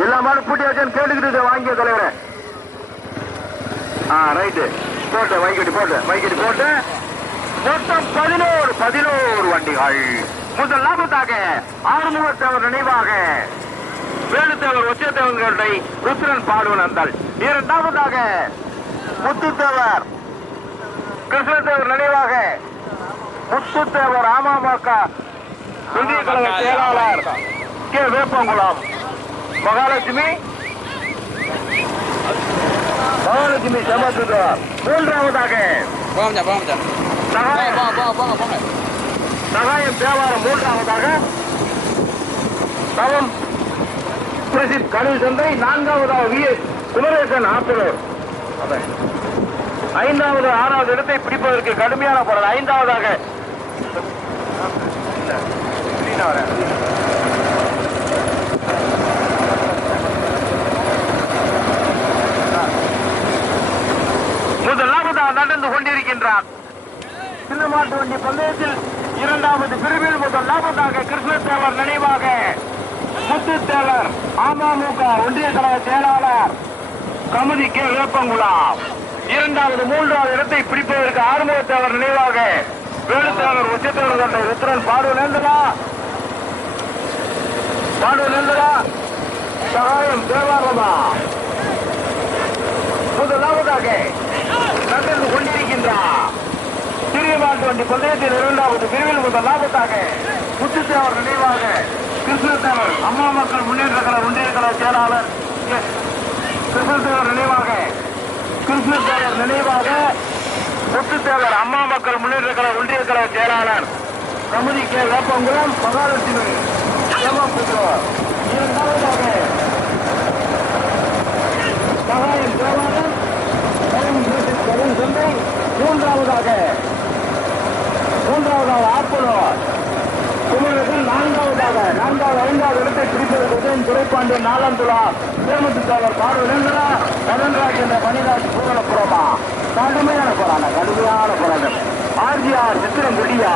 எல்லா மாடு பூட்டி வச்சேன்னு கேட்டுக்கிட்டு வாங்கிய தலைவரே. ஆ ரைட்டு. போட்டு வைக்கடி போட்டு வைக்கடி போட்டு. மொத்தம் பதினோரு பதினோரு வண்டிகள். முதல் லாபத்தாக ஆறுமுகத்தவர் நினைவாக. வேலுத்தேவர் உச்சத்தேவர்களுடைய ருத்ரன் பாடுவன் அந்தாள் இரண்டாவதாக முத்துத்தேவர். கிருஷ்ணதேவர் நினைவாக முத்துத்தேவர் அமமுக. இந்திய கழக செயலாளர் கே. வேப்பங்குளம். மகாலட்சுமி? மகாலட்சுமி சமத்துவர் மூன்றாவதாக. சகாயம். தேவாரம் மூன்றாவதாக. தவம் பிரசித் கனில் சந்தை நான்காவதாக வி. எஸ். குமரேசன் ஆத்தனூர். ஐந்தாவது ஆறாவது இடத்தை பிடிப்பதற்கு கடுமையான போராட்டம். ஐந்தாவதாக முதலாவதாக நடந்து கொண்டிருக்கின்றார். சின்னமாட்டு வண்டி பந்தயத்தில் இரண்டாவது பிரிவில் லாபதாக கிருஷ்ணத்தேவர் நினைவாக. முத்துத்தேவர் அமமுக ஒன்றிய கழக செயலாளர் கமுதி கே. வேப்பங்குலா இரண்டாவது மூன்றாவது இடத்தை பிடிப்பதற்கு ஆறுமுகத்தேவர் நினைவாக. வேலுத்தேவர் உச்சத்தேவர் கொண்ட ருத்ரன் பாடு நேர்ந்ததா? பாடு நேர்ந்ததா? சகாயம் தேவாரமா? முதலாவதாக நடந்து கொண்டிருக்கின்றார் சிறிய வண்டி பந்தயத்தில் இரண்டாவது பிரிவில் முதல் லாபத்தாக முத்துசேவர் நினைவாக கிருஷ்ணத்தேவர் அம்மா மக்கள் முன்னேற்ற கழக ஒன்றிய கழக செயலாளர் கிருஷ்ணத்தேவர் நினைவாக கிருஷ்ணத்தேவர் நினைவாக முத்துத்தேவர் அம்மா மக்கள் முன்னேற்ற கழக ஒன்றிய கழக செயலாளர் கமுதி கே. வேப்பங்குளம் மகாலட்சுமி ஏமாப்புத்தவர் இரண்டாவதாக சகாயம் தேவா கருண் மூன்றாவதாக மூன்றாவதாக ஆப்போலோ குமரகன் நான்காவதாக நான்காவது ஐந்தாவது இடத்தை பிடிப்பதற்கு உதயம் துறைப்பாண்டு நாலாம் துலா சேமத்து தலைவர் பார்வையிலா கடன்ராஜ் என்ற மணிராஜ் பூரணபுரமா கடுமையான போராட்டம் கடுமையான போராட்டம். ஆர்ஜிஆர் சித்திரம் குடியா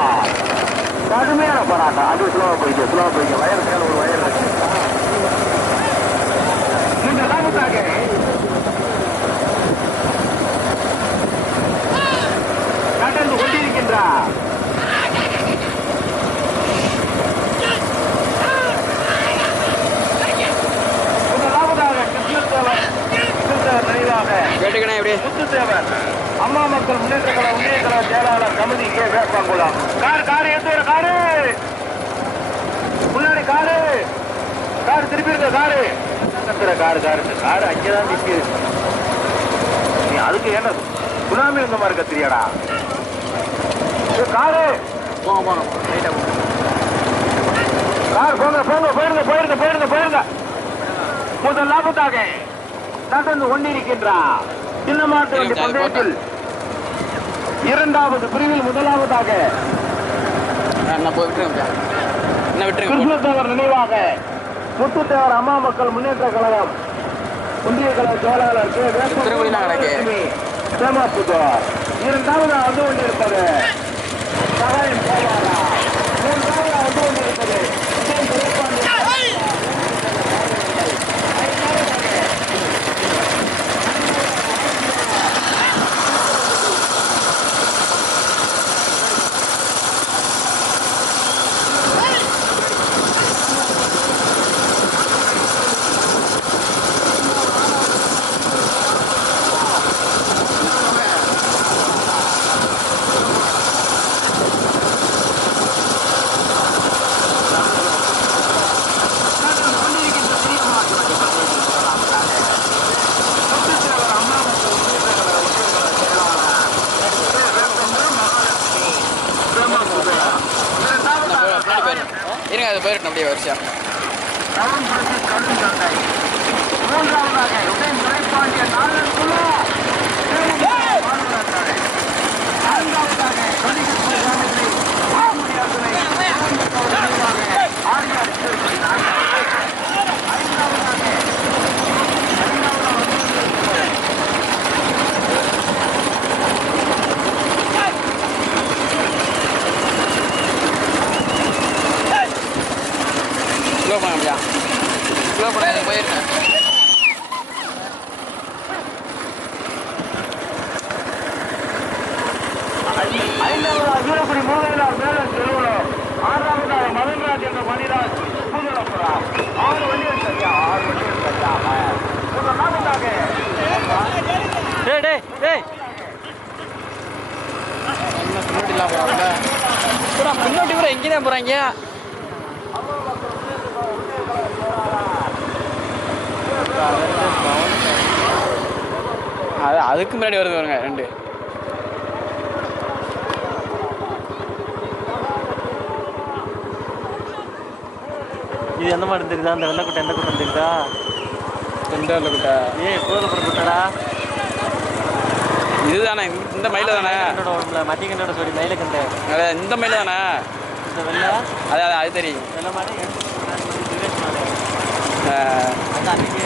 கடுமையான போராட்டம். அது ஸ்லோவா போயிட்டு ஸ்லோவா போயிட்டு. வயர் மேல ஒரு வயர் இருக்கு இந்த லாபத்தாக நடந்து கொண்டிருக்கின்றார் முதலாவதாக கிருஷ்ணதேவர் கிருஷ்ணதேவர் நினைவாக கேட்டுக்கண்ணே எப்படி முத்துத்தேவர் அம்மா மக்கள் முன்னேற்ற கழக ஒன்றிய கழக செயலாளர் Kamuthi K Veppankulam car car எடுத்து வர காரு முன்னாடி காரு கார் திருப்பி இருக்க காரு காரு காரு காரு அங்கேதான் நிற்குது நீ அதுக்கு என்ன சுனாமி இருந்த மாதிரி கத்திரியாடா ஏய், காரு! போங்க போங்க. கார் போங்க போங்க போயிருங்க போயிருங்க போயிருங்க போயிருங்க. முதல் லாபத்தாக நடந்து கொண்டிருக்கின்றார் சின்ன மாட்டு வண்டி பந்தயத்தில் இரண்டாவது பிரிவில் முதலாவதாக. என்ன விட்டுருங்க கிருஷ்ணதேவர் நினைவாக முத்துத்தேவர் அம்மா மக்கள் முன்னேற்ற கழகம் ஒன்றிய கழக செயலாளர் கே. வேப்ப- திருக்குடிலாம் கிடக்கு. சேமாப்புத்தூர் இரண்டாவது வந்து கொண்டிருப்பது சகாயம் போவாரா மூன்றாவது வந்து கொண்டிருப்பது உதயம் துரைப்பாண்டியன். நான் போய் பின்னாடி போயிடுறேன் இருங்க அப்படியே வரிசையா மூன்றாவதாக உதயம் துரைப்பாண்டிய நாளன் குழு நான்காவதாக தொழில்நுட்ப கிராமத்தில் ஆறுமுடி அத்துணை ஆரியார் ஐந்தாவதாக ஸ்லோ பண்ண முடியா ஸ்லோ பண்ணுங்க போயிருக்கேன் ஐந்தாவதாக வீரக்குடி மூலையிலார் மேலன் செல்வனம் ஆறாவதாக மதன்ராஜ் என்ற மணிராஜ் புதுலப்புறா ஆறு வண்டிகள் சரியா ஆறு வண்டிகள் சரியாக என்ன பின்னாடிலாம் போகிறாங்க பூரா பின்னாடி பூரா எங்கே தான் அது அதுக்கு முன்னாடி வருது பாருங்க ரெண்டு. இது எந்த மாடு தெரியுதா? அந்த வெள்ளக்குட்டை எந்த கூட்டம் தெரியுதா? ரெண்டு கிட்ட. ஏய் கோதப்புறம் குட்டடா. இதுதானே இந்த மயில தானே? மத்திய கண்டோட சொல்லி மயில கண்டை. இந்த மயில தானே? இந்த வெள்ளை? அது அது தெரியும். வெள்ளை மாடு அன்னைக்கு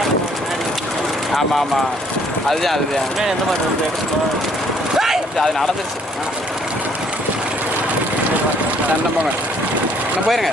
முடிச்சு நாலு மாடு முன்னாடி ஆமா ஆமா. அதுதான் அதுதான். எந்த எடுக்கணும் அது போங்க. என்ன போயிருங்க.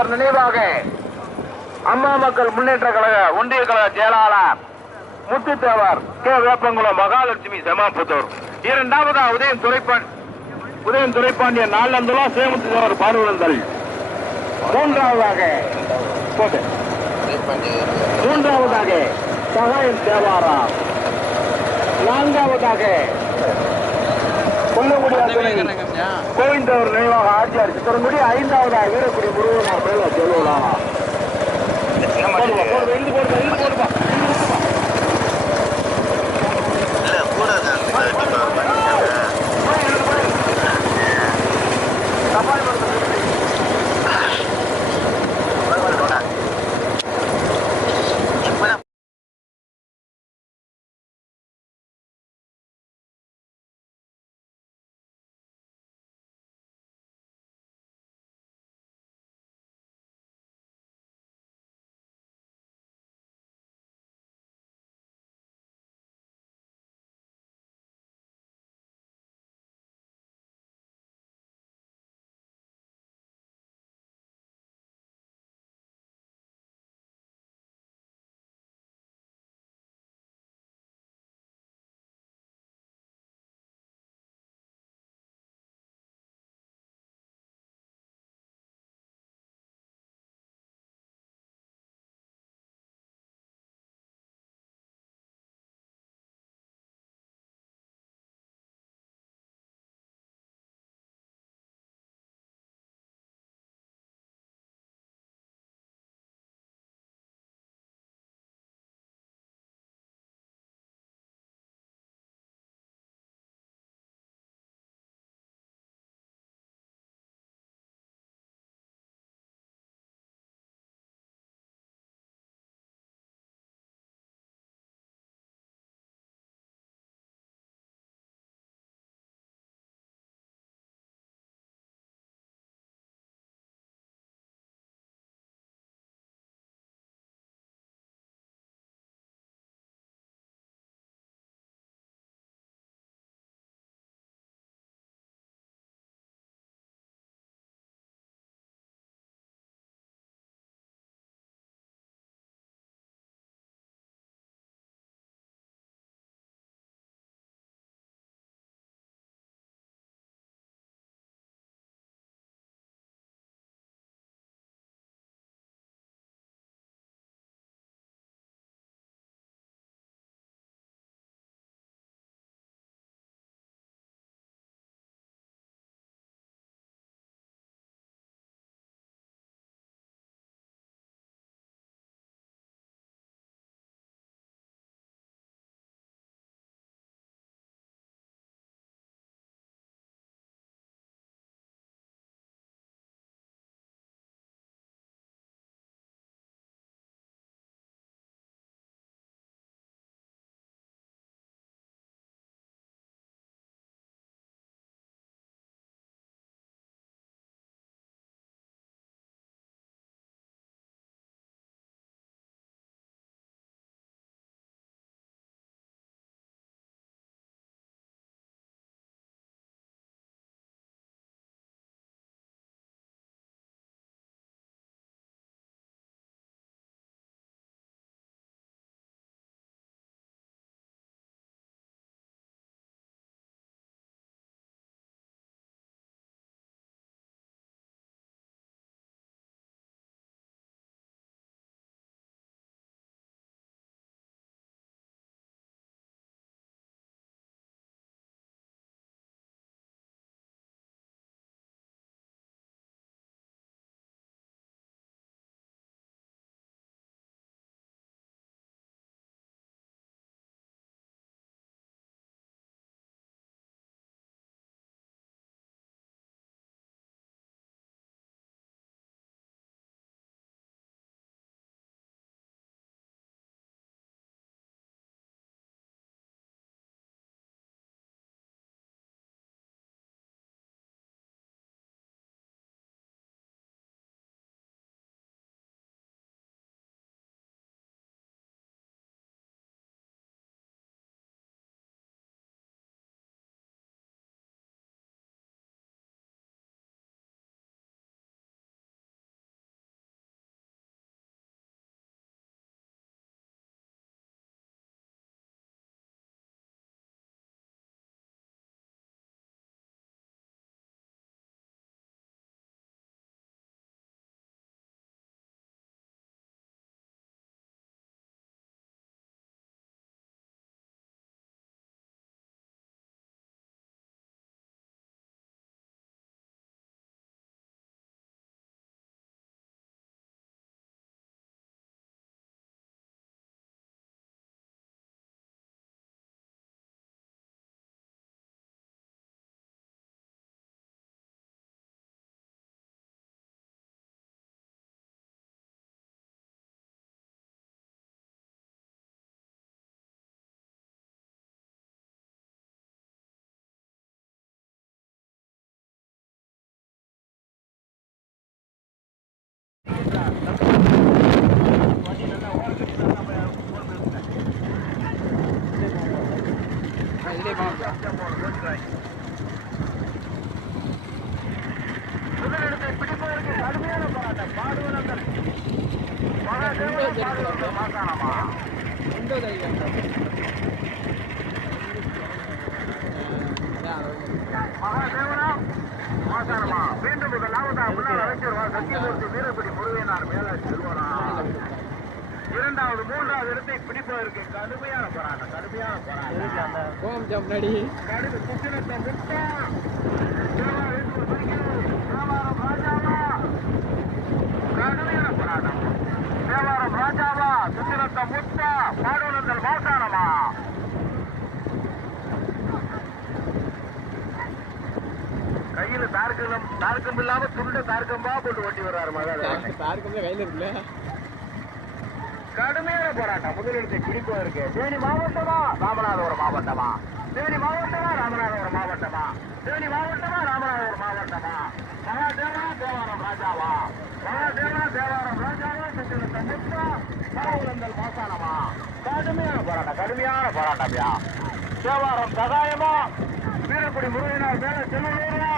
கிருஷ்ணதேவர் நினைவாக அம்மா மக்கள் முன்னேற்ற கழக ஒன்றிய கழக செயலாளர் முத்துத்தேவர் கே. வேப்பங்குளம் மகாலட்சுமி செமாப்புத்தூர் இரண்டாவதாக உதயம் துரைப்பான் உதயம் துரைப்பாண்டியன் நாலந்துலா சேமுத்துத்தேவர் பார்வலந்தல் மூன்றாவதாக மூன்றாவதாக சகாயம் தேவாரா. நான்காவதாக கொல்லங்குடி கோவிந்தவர் நினைவாக ஆட்சியார் சித்தரங்குடி ஐந்தாவதாக வீரக்குடி முருகனார் மேல செல்வலாம் இடத்தை பிடிப்பதற்கு கடுமையான போராட்டம் கடுமையான போராட்டம். அந்த கோம் ஜம்ப் முன்னாடி கடுகு சுற்றினத்தை முட்டா தேவாரம் தேவாரம் ராஜாவா? கடுமையான போராட்டம். தேவாரம் ராஜாவா? சுத்திரத்த முத்தா பாடுவனந்தல் மாசானமா? கையில தார்க்கம் தார்க்கம் இல்லாம துண்டு தார்க்கம்பா போட்டு ஓட்டி வர்றாரு மகாதேவன். தாருக்குமே கையில் இருக்குல்ல? கடுமையான போராட்டம். முதலிடத்தை பிடிப்பதற்கு தேனி மாவட்டமா ராமநாதபுரம் மாவட்டமா? தேனி மாவட்டமா ராமநாதபுரம் மாவட்டமா? தேனி மாவட்டமா ராமநாதபுரம் மாவட்டமா? மகாதேவா தேவாரம் ராஜாவா? மகாதேவா தேவாரம் ராஜாவா? சுத்திரத்த முத்தா பரவுலந்தல் மாசானமா கடுமையான போராட்டம் கடுமையான போராட்டம்யா. தேவாரம் சகாயமா வீரக்குடி முருகனார் மேல செல்லுங்களா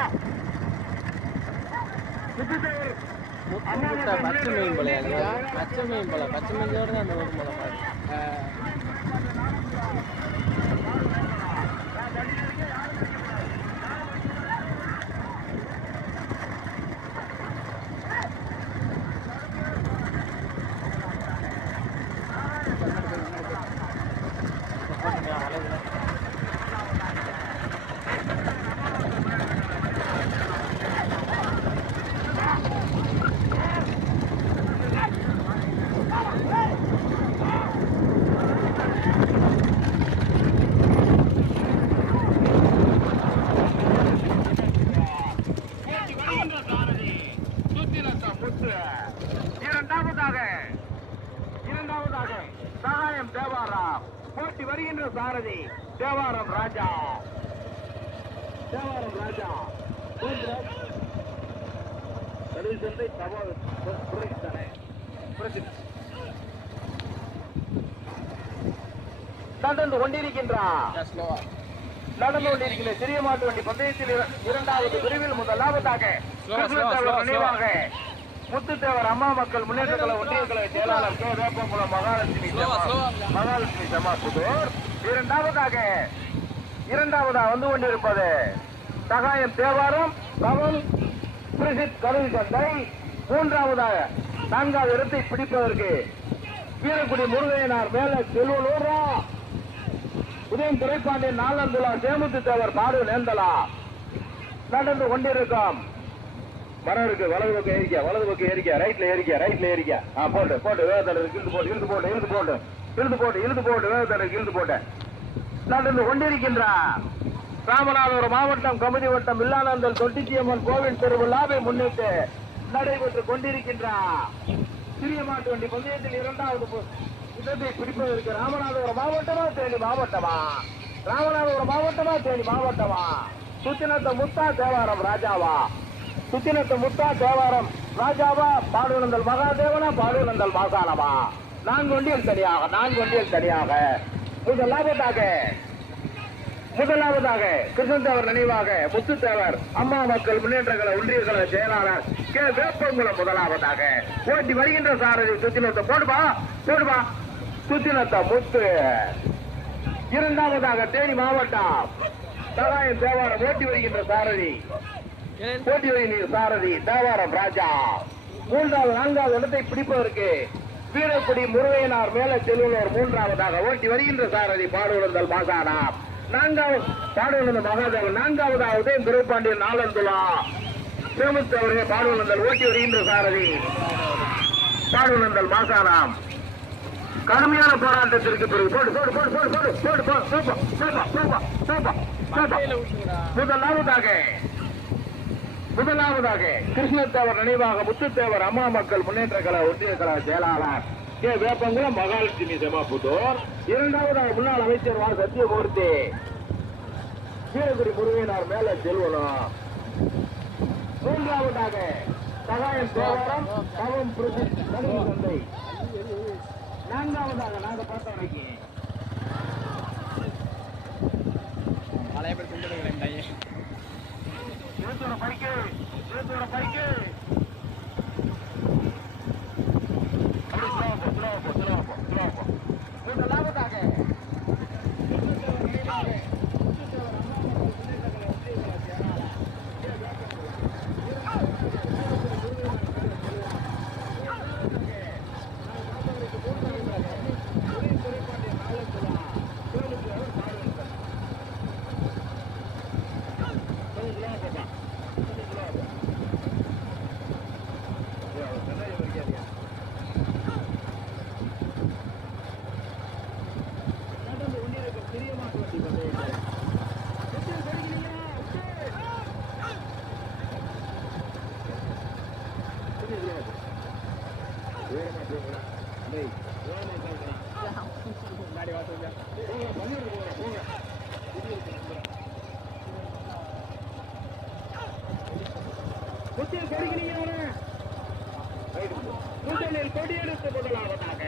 முட்டை பச்சை மீன் பழையா பச்சை மீன் பழம் பச்சை மீனோட தான் அந்த ஒரு போல மாதிரி போட்டி வருகின்ற சாரதி சுத்திரத்த முத்து இரண்டாவதாக இரண்டாவதாக சகாயம் தேவாரம். போட்டி வருகின்ற சாரதி தேவாரம் ராஜா. தேவாரம் ராஜா. புரட்சித்தானே புரட்சி நடந்து கொண்டிருக்கின்றான் நடந்து கொண்டிருக்கிற சிறிய மாட்டு வண்டி பந்தயத்தில் இர- இரண்டாவது பிரிவில் முதலாவதாக நினைவாக முத்துத்தேவர் அம்மா மக்கள் முன்னேற்ற கழக ஒன்றிய கழக செயலாளர் கே. வேப்பங்குளம் மகாலட்சுமி. மகாலட்சுமி ஜமா புதூர் இரண்டாவதாக இரண்டாவதா வந்து கொண்டிருப்பது சகாயம் தேவாரம் தவம் பிரசித் கருவி சந்தை. மூன்றாவதாக நான்காவது இடத்தை பிடிப்பதற்கு வீரக்குடி முருகையனார் மேல செல்வலூரா. உதயம் துறைப்பாண்டியன் நாலந்துலா சேமுத்து தேவர் பாடு நேர்ந்தலா நடந்து கொண்டிருக்கோம் மரம் இருக்கு வலது பக்கம் ஏறிக்கா வலது பக்கம் ஏறிக்க ரைட்ல ஏறிக்க ரைட்ல ஏறிக்கா. ஆ போட்டு போட்டு வேகத்தலை இழுத்து போட்டு இழுத்து போட்டு இழுத்து போட்டு இழுத்து போட்டு இழுத்து போட்டு வேகத்தடை இழுத்து போட்டு. நடந்து கொண்டிருக்கின்றான். ராமநாதபுரம் மாவட்டம் கமிதி வட்டம் இல்லானந்தல் தொட்டிச்சியம்மன் கோவில் திருவிழாவை முன்னிட்டு நடைபெற்றுக் கொண்டிருக்கின்றான். சிறிய மாட்டு வண்டி பந்தயத்தில் இரண்டாவது இடத்தை பிடிப்பதற்கு ராமநாதபுரம் மாவட்டமா தேனி மாவட்டமா? ராமநாதபுரம் மாவட்டமா தேனி மாவட்டமா? சுத்தினத்த முத்தா தேவாரம் ராஜாவா? சுத்தினத்து முத்தா தேவாரம். ராஜாவா பாடுநந்தல் மகாதேவனா பாடுநந்தல் மாசானமா? நான்கு வண்டியில் தனியாக நான்கு வண்டியில் தனியாக. முதலாவதாக முதலாவதாக கிருஷ்ணதேவர் நினைவாக முத்துத்தேவர் அம்மா மக்கள் முன்னேற்ற கழக ஒன்றிய கழக செயலாளர் கே. வேப்பங்குளம் முதலாவதாக. ஓட்டி வருகின்ற சாரதி சுத்தினத்தை போடுபா போடுபா சுத்தினத்தை முத்து. இரண்டாவதாக தேனி மாவட்டம். சகாயம் தேவாரம் ஓட்டி வருகின்ற சாரதி. போட்டி வருகின்ற சாரதி தேவாரம் ராஜா. மூன்றாவது நான்காவது இடத்தை பிடிப்பதற்கு வீரக்குடி முருகையனார் மேல செல்வனூர் மூன்றாவதாக ஓட்டி வருகின்ற சாரதி பாடுவந்தல் மாசானா. நான்காவது பாடுவந்தல் மகாதேவன். நான்காவதாவது திருப்பாண்டியன் நாலந்துலா. சேமுத்து அவர்கள் பாடுவந்தல் ஓட்டி வருகின்ற சாரதி. பாடுவந்தல் மாசானாம் கடுமையான போராட்டத்திற்கு பிறகு போடு போடு போடு போடு போடு போடு போ super super super super super. முதலாவதாக முதலாவதாக கிருஷ்ணத்தேவர் நினைவாக முத்துத்தேவர் அம்மா மக்கள் முன்னேற்ற கழக ஒன்றிய கழக செயலாளர் கே. வேப்பங்குளம் மகாலட்சுமி செமாபுத்தூர். இரண்டாவதாக முன்னாள் அமைச்சர் வா. சத்தியமூர்த்தி வீரகுடி முருகையனார் மேல செல்வனும் மூன்றாவதாக சகாயம் தேவாரம் தவம் பிரசித் கல்வி சந்தை நான்காவதாக நாங்க பார்த்த வரைக்கும் நிறைய பேர் ஏத்தோட பைக்கு ஏத்தோட பைக்கு அப்படி slow போ, slow போ, slow போ, slow போ. முதலாவதாக முத்திய பெருகினீங்க முதலில் கொடியெடுத்து முதலாவதாக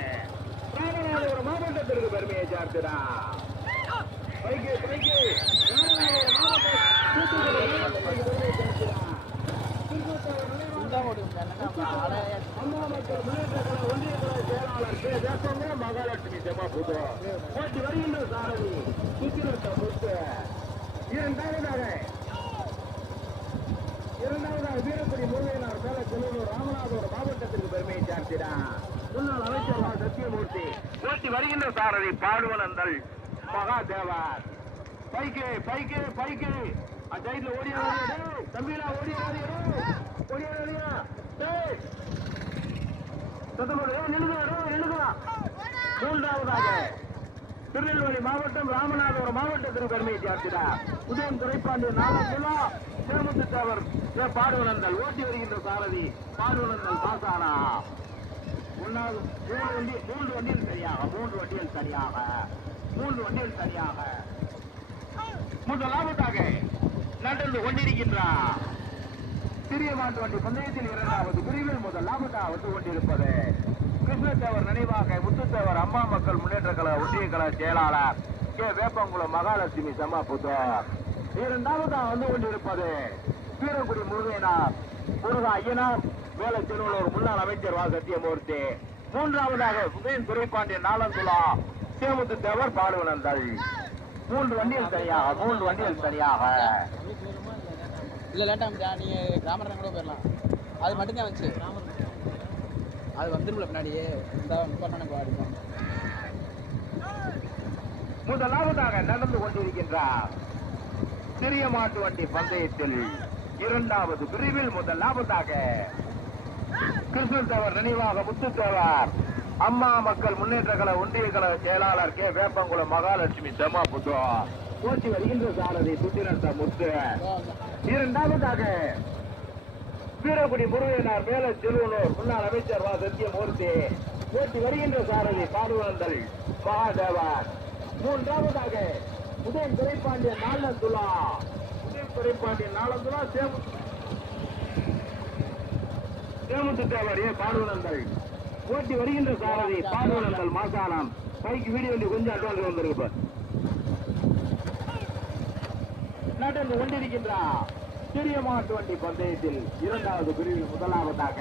ராமநாதபுரம் மாவட்டத்திற்கு பெருமையை சார்த்துடா பைக்கு பைக்கு ராமநாதபுரம் மாவட்டம் தூத்துக்குடி மாவட்டத்திற்கு பெருமையை சார்த்துடா. அம்மா மக்கள் முன்னேற்ற கழக ஒன்றிய கழக செயலாளர் கே. தேசங்க மகாலட்சுமி ஜமாபுதோ ஓட்டி வருகின்ற சாரதி சுத்திரத்த முத்து இரண்டாவதாக இரண்டாவதாக வீரக்குடி முருகையனார் சேல செல்லூர் ராமநாதபுரம் மாவட்டத்திற்கு பெருமையை சார்த்திடா முன்னாள் அமைச்சர் சத்தியமூர்த்தி வருகின்ற Sarathi Paduvanandal Mahadevar bike bike bike அந்த சைட்ல ஓடியா ஓடியா தம்பிலா ஓடியா ஓடியா டேய். ஓடியா ஓடியா மூன்றாவதாக திருநெல்வேலி மாவட்டம் ராமநாதபுரம் மாவட்டத்திற்கு பெருமையை சேர்க்கிறார் உதயம் துறைப்பாண்டு நாகப்புலா சேமுத்து தேவர் பாடுவனந்தல் ஓட்டி வருகின்ற சாரதி பாடுவனந்தல் பாசானா. ஒன்றாவது மூன்று வண்டி மூன்று வண்டியில் சரியாக மூன்று வண்டியில் சரியாக மூன்று வண்டியில் சரியாக. முதலாவதாக நடந்து கொண்டிருக்கின்றார். சிறிய மாட்டு வண்டி பந்தயத்தில் இரண்டாவது பிரிவில் முதலாவதாக வந்து கொண்டிருப்பது. கிருஷ்ணத்தேவர் நினைவாக முத்துத்தேவர் அம்மா மக்கள் முன்னேற்ற கழக ஒன்றிய கழக செயலாளர் கே. வேப்பங்குளம் மகாலட்சுமி சமாபுத்தர் இரண்டாவதாக வந்து கொண்டிருப்பது வீரங்குடி முருகையனார் முருகா ஐயனார் வேலை முன்னாள் அமைச்சர் வா. சத்தியமூர்த்தி. மூன்றாவதாக உதயன் துரைப்பாண்டியன் நாளந்துலா சேமுத்து தேவர் பாலுவனந்தல். மூன்று வண்டியில் சரியாக மூன்று வண்டியில் சரியாக இல்லை லேட்டாக முடியா நீங்கள் கிராமரம் கூட போயிடலாம் அது மட்டும்தான் வந்துச்சு. அது வந்துரும்ல பின்னாடியே. இந்த பண்ண அடிப்போம் முதலாவதாக நடந்து கொண்டிருக்கின்றார் சிறிய மாட்டு வண்டி பந்தயத்தில் இரண்டாவது பிரிவில் முதலாவதாக கிருஷ்ணதேவர் நினைவாக முத்துத்தேவர் அம்மா மக்கள் முன்னேற்ற கழக ஒன்றிய கழக செயலாளர் கே. வேப்பங்குளம் மகாலட்சுமி செம்மாபுத்தோ போட்டி வருகின்ற சாரதி சுத்திரத்த முத்து. இரண்டாவதாக வீரகுடி முருகனார் மேல திருவள்ளூர் முன்னாள் அமைச்சர் வா. சத்தியமூர்த்தி. போட்டி வருகின்ற சாரதி பாடுவந்தல் மகாதேவன். மூன்றாவதாக உதயம் துரைப்பாண்டியன் நாளந்துலா உதயம் துரைப்பாண்டியன் நாளந்துலா சேமு சேமுத்து தேவர் ஏ பாடுவனந்தல் போட்டி வருகின்ற சாரதி பாடுவனந்தல் மாசானம் பைக்கு வீடியோ கொஞ்சம் அட்வான்ஸ் வந்திருக்கு இப்ப. நடந்து கொண்டிருக்கின்றார் சிறிய மாட்டு வண்டி பந்தயத்தில் இரண்டாவது பிரிவில் முதலாவதாக.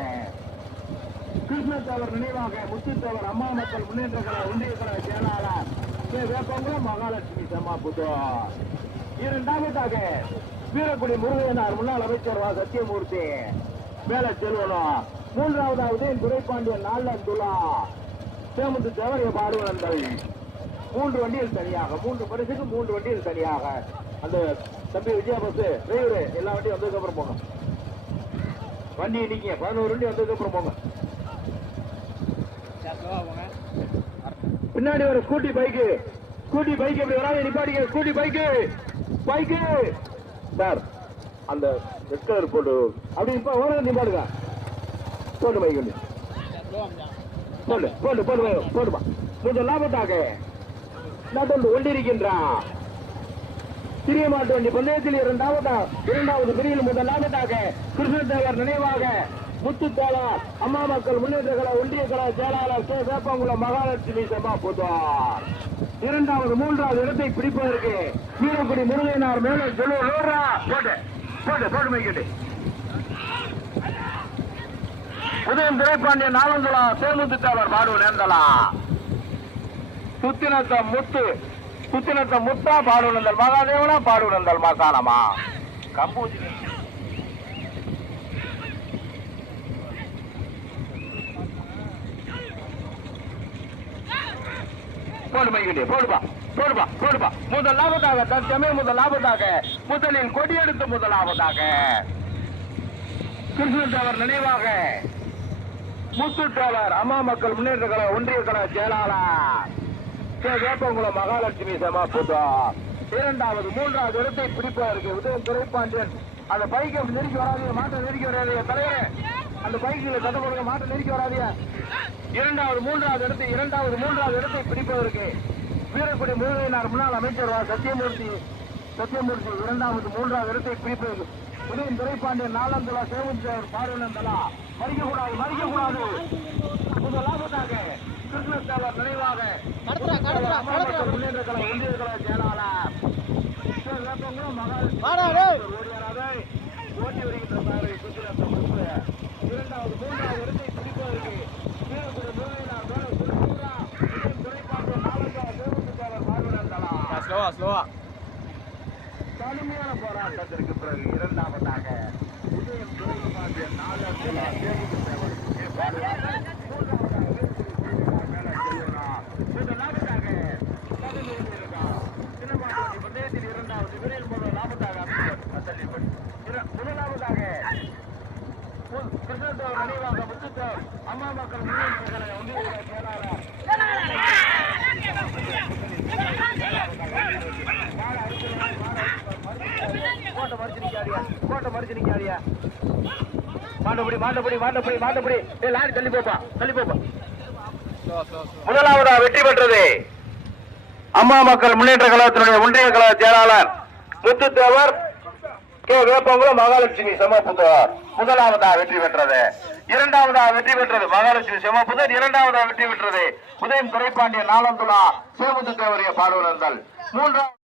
கிருஷ்ணத்தவர் நினைவாக முத்துத்தவர் அம்மா மக்கள் முன்னேற்ற கழக ஒன்றிய கழக செயலாளர் வேப்பங்குளம் மகாலட்சுமி சம்மா புத்தோர் இரண்டாவதாக வீரக்குடி முருகையனார் முன்னாள் அமைச்சர் வா. சத்தியமூர்த்தி மேல செல்வனும் மூன்றாவதாவது என் துரைப்பாண்டியன் நாளன் துலா. சேமந்து தேவரைய பாடுவனங்கள். மூன்று வண்டியில் தனியாக மூன்று பரிசுக்கு மூன்று வண்டியில் தனியாக. அந்த தம்பி விஜயா பஸ் டிரைவரு எல்லா வண்டியும் வந்ததுக்கு அப்புறம் போங்க. வண்டி நிக்க பதினோரு வண்டி வந்ததுக்கு அப்புறம் போங்க. பின்னாடி ஒரு ஸ்கூட்டி பைக்கு ஸ்கூட்டி பைக் எப்படி வராது நிப்பாடிங்க ஸ்கூட்டி பைக்கு பைக்கு சார் அந்த ரெட் கலர் போட்டு அப்படி இப்ப ஓரம் நிப்பாடுங்க போட்டு பைக் வந்து போட்டு போட்டு போட்டு போட்டுமா கொஞ்சம் லாபத்தாக நடந்து ஒண்டிருக்கின்றான் சிறிய மாட்டு வண்டி பந்தயத்தில் இரண்டாவதா இரண்டாவது பிரிவில் முதலாவதாக கிருஷ்ணதேவர் நினைவாக முத்துத்தேவர் அம்மா மக்கள் முன்னேற்ற கழக ஒன்றிய கழக செயலாளர் கே. வேப்பங்குளம் மகாலட்சுமி சபா போதுவார் இரண்டாவது மூன்றாவது இடத்தை பிடிப்பதற்கு வீரக்குடி முருகையனார் மேலே சொல்லுவோம் போட்டு போட்டு போட்டு மைக்கிட்டு உதயம் திரைப்பாண்டிய நாலந்துலா சேமுத்து திட்டவர் பாடு நேர்ந்தலா. சுத்தினத்த முத்து சுத்தினத்த முத்தா பாடுனந்தல் மகாதேவனா பாடுனந்தல் மாசானமா? கம்பூஜி போடு மைகிட்டே போடுப்பா போடுப்பா முதலாவதாக தற்சமே முதலாவதாக முதலில் கொடியெடுத்து முதலாவதாக கிருஷ்ணதேவர் நினைவாக. முத்துத்தேவர் அம்மா மக்கள் முன்னேற்ற கழக ஒன்றிய கழக செயலாளர். வேப்பங்குளம் மகாலட்சுமி சமா புதா இரண்டாவது மூன்றாவது இடத்தை பிடிப்பதற்கு உதயம் துறைப்பாண்டியன் அந்த பைக்கை அப்படி நெருக்கி வராதீங்க மாட்டை நெருக்கி வராதீங்க தலைவரே. அந்த பைக்கில் கட்ட கொடுங்க மாட்டை நெருக்கி வராதீங்க இரண்டாவது மூன்றாவது இடத்தை இரண்டாவது மூன்றாவது இடத்தை பிடிப்பதற்கு வீரக்குடி முருகையினார் முன்னாள் அமைச்சர் வா. சத்தியமூர்த்தி சத்தியமூர்த்தி இரண்டாவது மூன்றாவது இடத்தை பிடிப்பதற்கு உதயம் துரைப்பாண்டியன் நாலந்தலா சேவந்தேவர் பார்வனந்தலா மறிக்கக்கூடாது மறிக்கக்கூடாது. முதலாவதாக கிருஷ்ணதேவர் அம்மா மக்கள் முன்னேற்ற கழக ஒன்றிய கழக செயலாளர். ஓடியாராதே. ஓட்டி வருகின்ற சுற்றுலா இரண்டாவது மூன்றாவது இடத்தை பிடிப்பதற்கு சுற்றுலா ஸ்லோவா ஸ்லோவா. கடுமையான போராட்டத்திற்கு பிறகு இரண்டாவதாக உதயம் துரைப்பாண்டியன் நாலந்தலா சேவந்தேவர் பார்வனந்தலா மூன்றாவதாக வீரகுரு மேல செல்லுனா முதலாவதாக பதினேழு இருக்கா சின்னமாட்டி பிரதேசத்தில் இரண்டாவது விரைவில் முதல் லாபத்தாக அமைச்சர் தள்ளிப்படி இர- முதலாவதாக உ- கிருஷ்ணதேவர் நினைவாக முத்துத்தேவர் அம்மா மக்கள் முன்னேற்ற கழக ஒன்றிய செயலாளர் கோட்டை மறிச்சு நிக்காதியா கோட்டை மறிச்சு நிக்காதியா மாட்டப்படி மாட்டப்படி ஏ லாரி தள்ளி போப்பா தள்ளி முதலாவதா வெற்றி பெற்றது அம்மா மக்கள் முன்னேற்ற கழகத்தினுடைய ஒன்றிய கழக செயலாளர் முத்துத்தேவர் கே. வேப்பங்குளம் மகாலட்சுமி செமப்புத்தவர் முதலாவதா வெற்றி பெற்றது. இரண்டாவதா வெற்றி பெற்றது மகாலட்சுமி செமப்புத்தர் இரண்டாவதா வெற்றி பெற்றது உதயம் துரைப்பாண்டிய நாளந்துலா சேமுத்துத்தேவரிய பாடுவனந்தல் மூன்றாவது